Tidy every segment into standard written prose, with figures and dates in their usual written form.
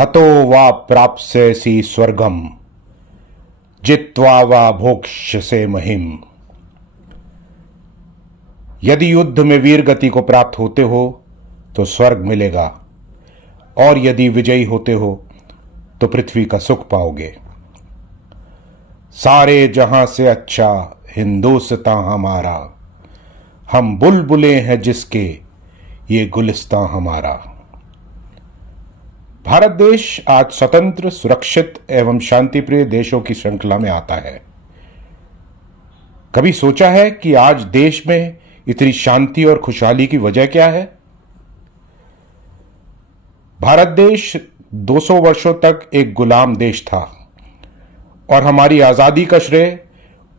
हतो वा प्राप्स्यसि स्वर्गम जित्वा वा भोक्ष्यसे महिम। यदि युद्ध में वीर गति को प्राप्त होते हो तो स्वर्ग मिलेगा, और यदि विजयी होते हो तो पृथ्वी का सुख पाओगे। सारे जहां से अच्छा हिंदुस्तां हमारा, हम बुलबुले हैं जिसके ये गुलिस्तां हमारा। भारत देश आज स्वतंत्र, सुरक्षित एवं शांतिप्रिय देशों की श्रृंखला में आता है। कभी सोचा है कि आज देश में इतनी शांति और खुशहाली की वजह क्या है? भारत देश 200 वर्षों तक एक गुलाम देश था, और हमारी आजादी का श्रेय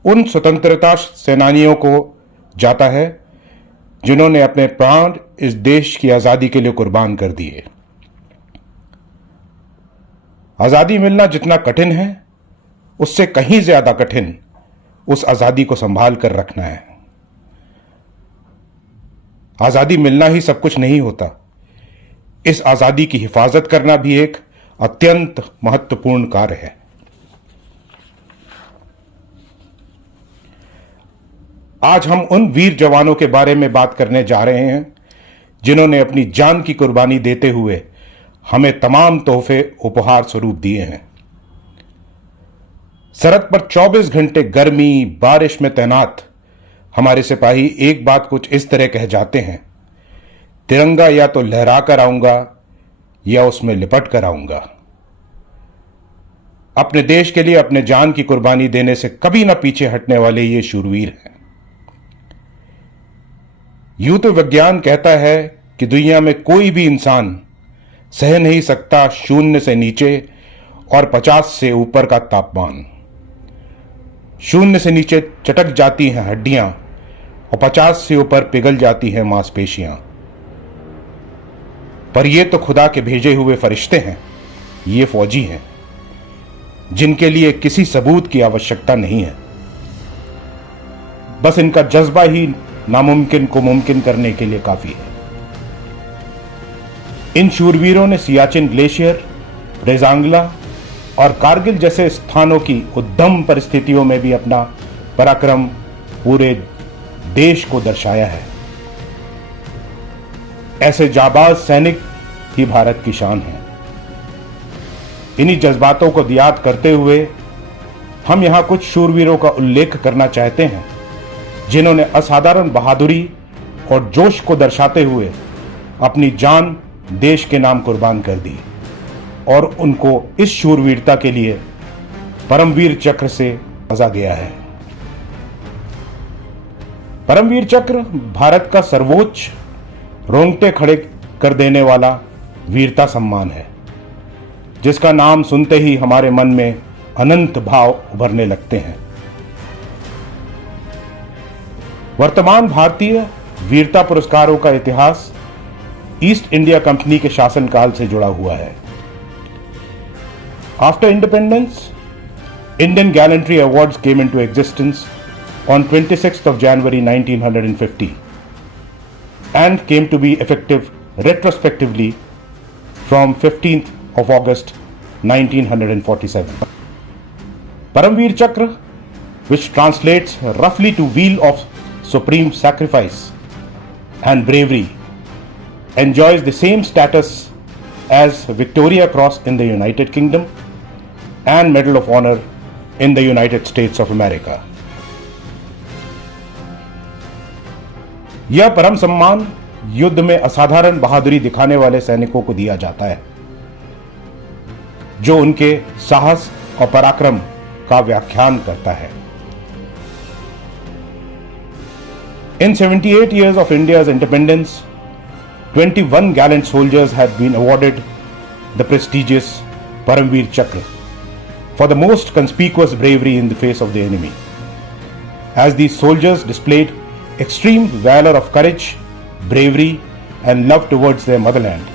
उन स्वतंत्रता सेनानियों को जाता है जिन्होंने अपने प्राण इस देश की आजादी के लिए कुर्बान कर दिए। आजादी मिलना जितना कठिन है, उससे कहीं ज्यादा कठिन उस आजादी को संभाल कर रखना है। आजादी मिलना ही सब कुछ नहीं होता, इस आजादी की हिफाजत करना भी एक अत्यंत महत्वपूर्ण कार्य है। आज हम उन वीर जवानों के बारे में बात करने जा रहे हैं जिन्होंने अपनी जान की कुर्बानी देते हुए हमें तमाम तोहफे उपहार स्वरूप दिए हैं। सरहद पर 24 घंटे गर्मी बारिश में तैनात हमारे सिपाही एक बात कुछ इस तरह कह जाते हैं, तिरंगा या तो लहरा कर आऊंगा या उसमें लिपट कर आऊंगा। अपने देश के लिए अपने जान की कुर्बानी देने से कभी ना पीछे हटने वाले ये शूरवीर हैं। यूं तो विज्ञान कहता है कि दुनिया में कोई भी इंसान सह नहीं सकता 0 से नीचे और 50 से ऊपर का तापमान। 0 से नीचे चटक जाती हैं हड्डियां और 50 से ऊपर पिघल जाती हैं मांसपेशियां। पर ये तो खुदा के भेजे हुए फरिश्ते हैं, ये फौजी हैं जिनके लिए किसी सबूत की आवश्यकता नहीं है। बस इनका जज्बा ही नामुमकिन को मुमकिन करने के लिए काफी है। इन शूरवीरों ने सियाचिन ग्लेशियर, रेजांगला और कारगिल जैसे स्थानों की उद्दम परिस्थितियों में भी अपना पराक्रम पूरे देश को दर्शाया है। ऐसे जाबाज सैनिक ही भारत की शान है। इन्हीं जज्बातों को याद करते हुए हम यहां कुछ शूरवीरों का उल्लेख करना चाहते हैं जिन्होंने असाधारण बहादुरी और जोश को दर्शाते हुए अपनी जान देश के नाम कुर्बान कर दी, और उनको इस शूरवीरता के लिए परमवीर चक्र से नवाजा गया है। परमवीर चक्र भारत का सर्वोच्च, रोंगटे खड़े कर देने वाला वीरता सम्मान है, जिसका नाम सुनते ही हमारे मन में अनंत भाव उभरने लगते हैं। वर्तमान भारतीय वीरता पुरस्कारों का इतिहास ईस्ट इंडिया कंपनी के शासनकाल से जुड़ा हुआ है। After independence, Indian Gallantry Awards came into existence on 26th of January 1950 and came to be effective retrospectively from 15th of August 1947. Paramveer Chakra, which translates roughly to Wheel of Supreme Sacrifice and Bravery, enjoys the same status as Victoria Cross in the United Kingdom and Medal of Honor in the United States of America. यह परम सम्मान युद्ध में असाधारण बहादुरी दिखाने वाले सैनिकों को दिया जाता है, जो उनके साहस और पराक्रम का व्याख्यान करता है। In 78 years of India's independence, 21 gallant soldiers have been awarded the prestigious Paramveer Chakra for the most conspicuous bravery in the face of the enemy, as these soldiers displayed extreme valor of courage, bravery and love towards their motherland,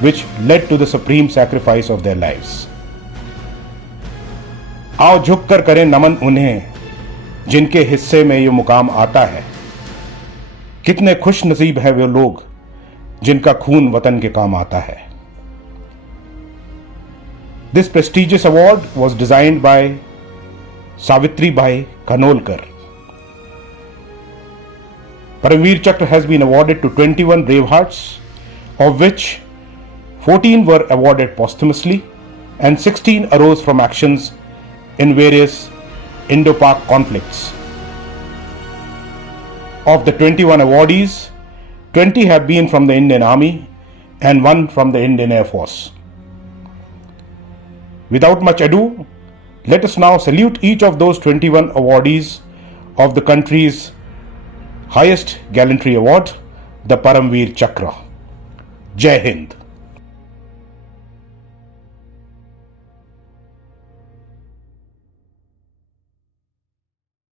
which led to the supreme sacrifice of their lives. आओ झुककर करें नमन उन्हें जिनके हिस्से में ये मुकाम आता है। कितने खुश नसीब हैं वे लोग जिनका खून वतन के काम आता है। This prestigious award was designed by Savitribai Khanolkar. Paramveer Chakra has been awarded to 21 brave hearts, of which 14 were awarded posthumously and 16 arose from actions in various Indo-Pak conflicts. Of the 21 awardees, 20 have been from the Indian Army and 1 from the Indian Air Force. Without much ado, let us now salute each of those 21 awardees of the country's highest gallantry award, the Paramveer Chakra. Jai Hind.